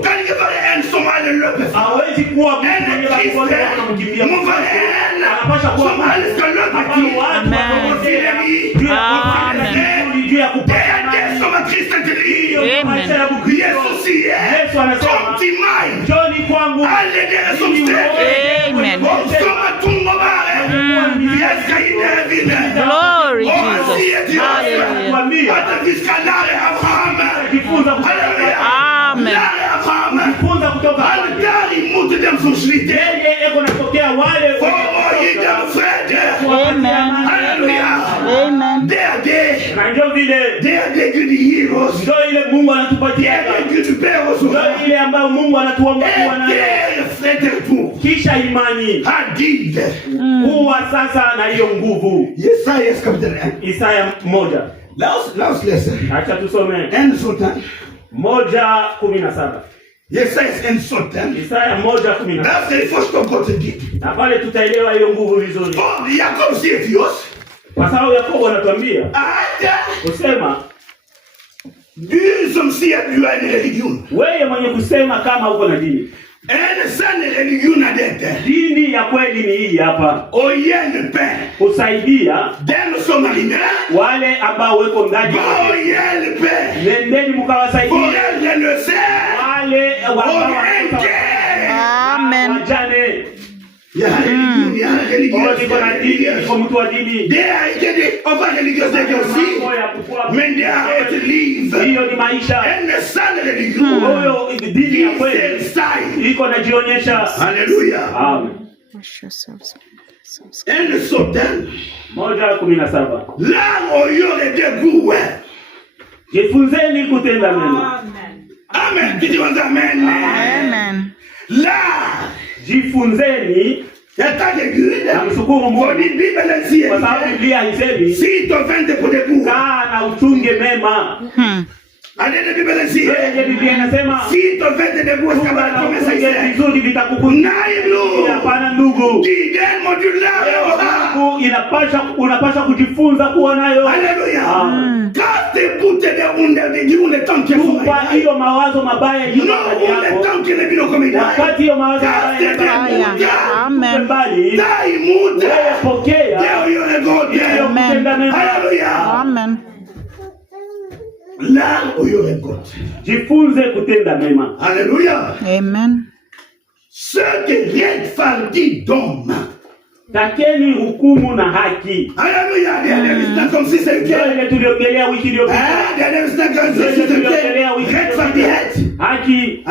Kristo. Hawezi kuwa mtu mwenye bali anamkimbia Mungu. Anapaswa kuwa juu ya kupata Yesu anasema njoni kwangu. Amen. Glory Jesus. Hallelujah. Amen. Jifunza kutoka wale. Amen. Na ndio vile ndio ile Mungu anatupatia. Ndio ile ambayo Mungu anatuomba kuwa nayo. Kisha imani kuwa sasa na hiyo nguvu. Isaya 1. Acha tusome 1:17. Isaya 1:17. Na pale tutaelewa hiyo nguvu vizuri. Kwa sababu Yakobo anatuambia usema wewe mwenye kusema kama uko na dini. Dini ya kweli ni hii hapa. Kusaidia wale ambao weko ndani. Nendeni mkawasaidia wale ambao Amen. wajane. Kwa mtu wa dini. Hiyo ni maisha. Huyo dini ya kweli iko najionyesha. Hallelujah. Amen. 1:17. Jifunzeni kutenda mema. Amen. Amen. Jifunzeni na mshukuru Mungu. Kwa sababu Biblia haisemi kaa na uchunge mema. Biblia inasema vizuri vitakukuta. Hapana ndugu. Unapaswa kujifunza kuwa nayo. Tupa hiyo mawazo mabaya ndani yako. Wakati hiyo mawazo mabaya mbali, wewe pokea. Amen. Jifunze kutenda mema. Hallelujah. Amen. Ce que rien faldit d'homme. Takeni hukumu na haki. Hallelujah. Ile tuliongelea wiki iliyopita. Haki.